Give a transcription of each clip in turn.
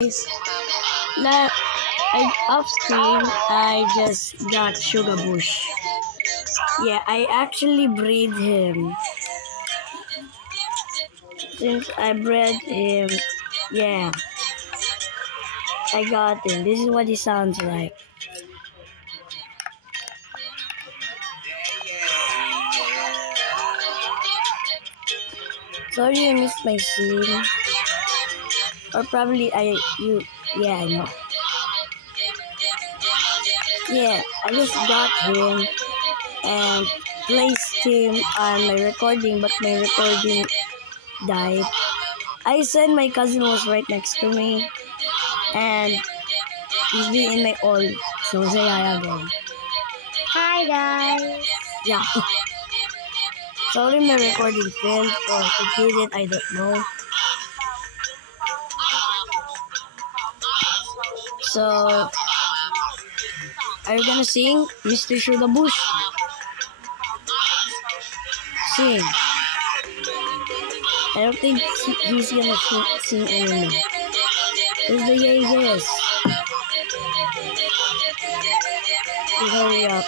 Now, off stream, I just got Sugar Bush. Yeah, I actually breed him. Since I bred him, yeah, I got him. This is what he sounds like. Sorry I missed my scene. Or probably yeah, I know. Yeah, I just got him and placed him on my recording, but my recording died. I said my cousin was right next to me, and he's being in my all. So say hi again. Hi guys. Yeah. Sorry my recording failed, or it didn't, I don't know. So, are you gonna sing, Mr. Sugar Bush? Sing. I don't think he's gonna sing anymore. Where's the yes? You hurry up.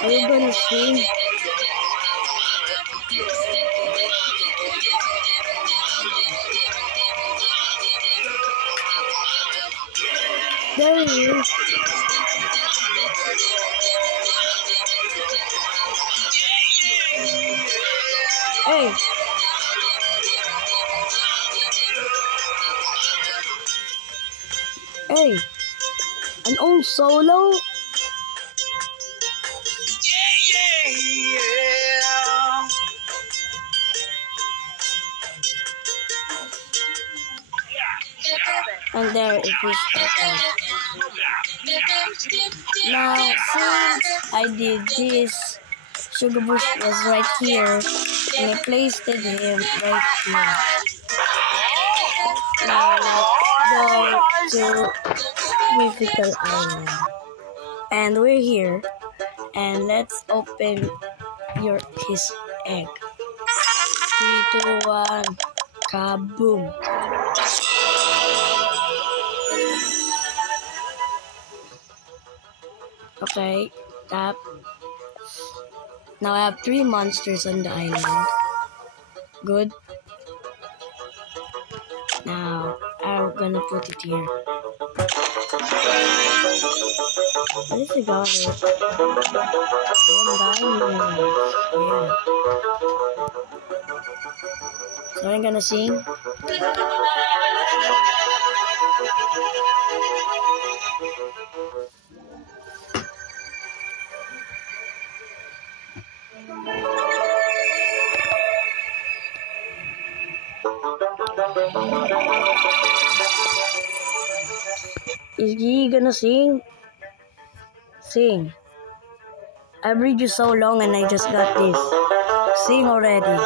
Are you gonna sing? There he is. Hey. Hey. An own solo? And there it is. Now, since I did this, Sugar Bush was right here, and I placed him right here. Now, let's go to Mythical Island. And we're here, and let's open his egg. 3, 2, 1, kaboom! Okay, tap. Now I have 3 monsters on the island. Good. Now I'm gonna put it here. At least I got it. Yeah. So I'm gonna sing. Is he gonna sing? Sing. I breed you so long and I just got this. Sing already.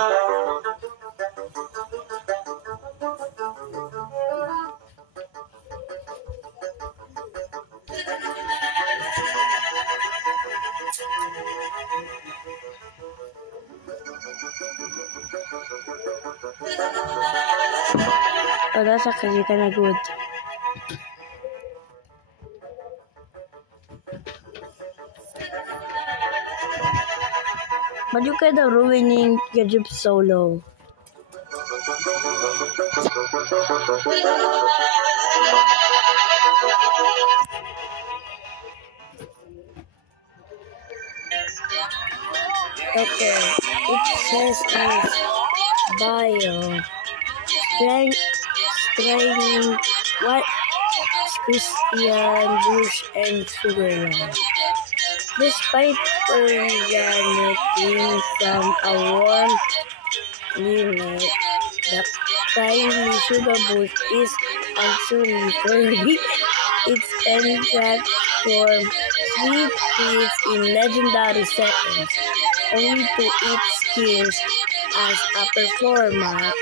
Oh, that's actually kind of good. But you kind of ruining your solo. Okay, it says is bio, straining, what? Christian, Bush, and Sugarland. Despite originating from a warm climate, the kindly Sugar Bush is actually furry. Its exact form sweet treats in legendary settings, only to its skills as a performer.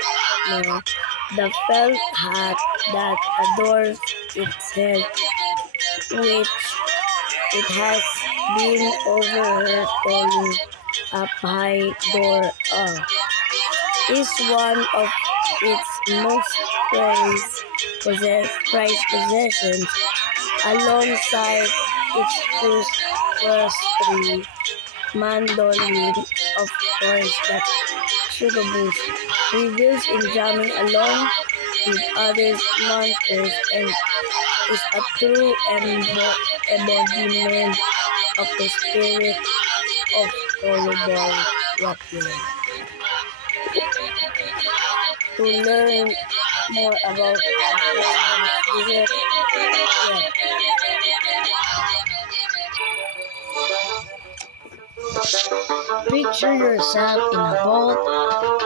The felt hat that adorns its head, which it has been overheard calling up high door is one of its most prized possessions, alongside its first mandolin, of course, that Sugaboo's reveals in jamming along with other monsters and is a true embodiment of the spirit of Colorado Dracula. To learn more about visit picture yourself in a boat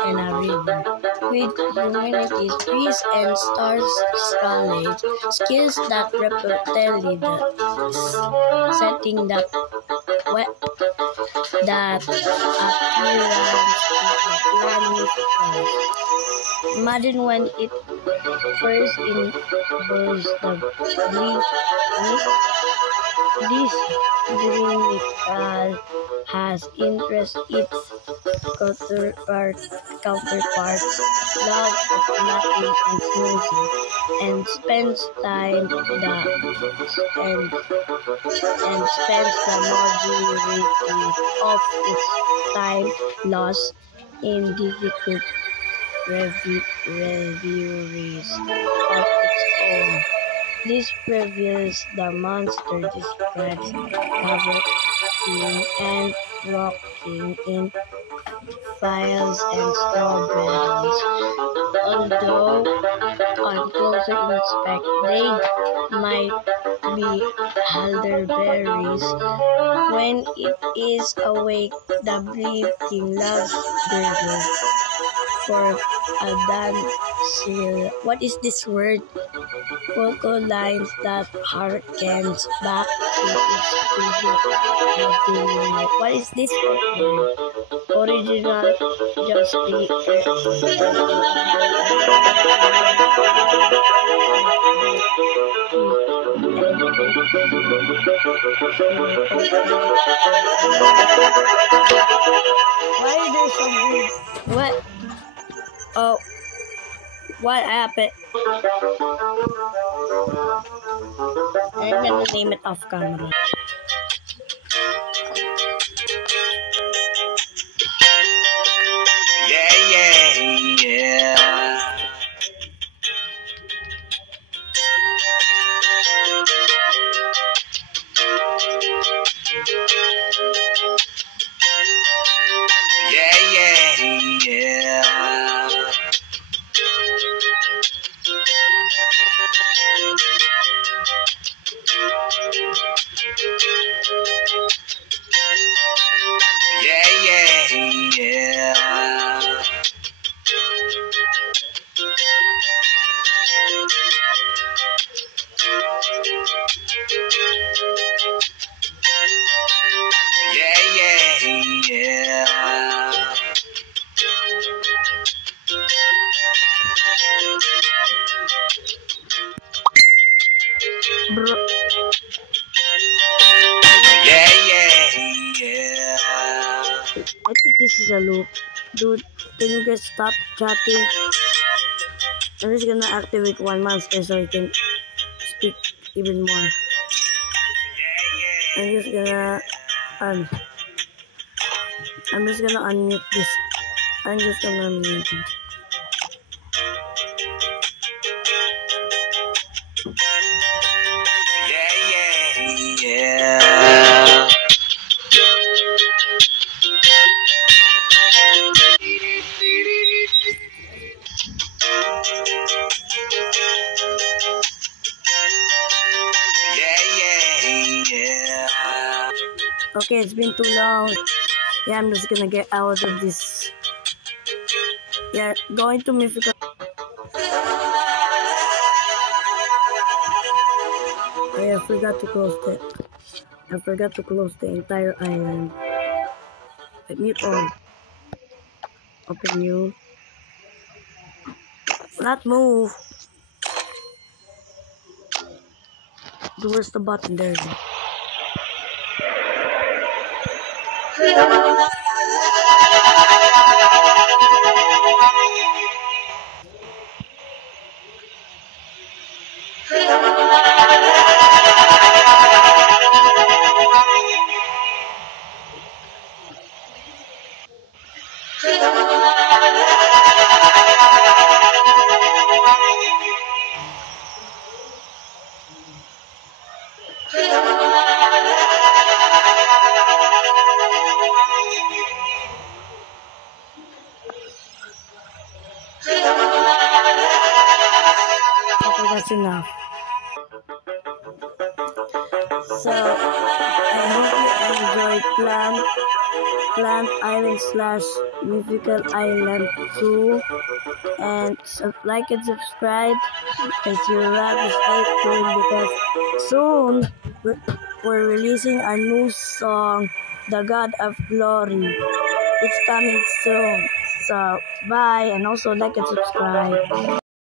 and a river, with humanity's trees and stars scarlet, skills that repeatedly the setting that appearance of the planet. Imagine when it first burst the blink. This dream has interest its counterparts, love of napping and snoozing, and spends the majority of its time lost in difficult reveries of its own. This reveals the monster describes cavorting and rocking in files and strawberries. Although on closer inspect they might be elderberries, when it is awake the bleating loves gurgle for a dancing. What is this word? Vocal lines that harkens back to its original. What is this word? Original, justly Why is there some weird? What? Oh, what happened? I'm gonna name it off camera. Yeah, yeah, yeah. Yeah, yeah, yeah. Yeah, yeah, yeah. Yeah, yeah, yeah. Bro, Yeah, yeah, yeah. I think this is a loop. Dude, can you guys stop chatting? I'm just gonna activate one monster so I can speak even more. I'm just gonna unmute this. I'm just gonna unmute it. Yeah, yeah, yeah. Yeah, yeah, yeah. Okay, it's been too long. Yeah, I'm just gonna get out of this. Yeah, going to mythical. I forgot to close that. I forgot to close the entire island. Let me on. Open new. Not move. Where's the button? There. Okay, that's enough. So, I hope you enjoyed Plant Island / Mythical Island 2. And like and subscribe because you'll have to stay tuned because soon we're releasing our new song, The God of Glory. It's coming soon. So, bye, and also like and subscribe.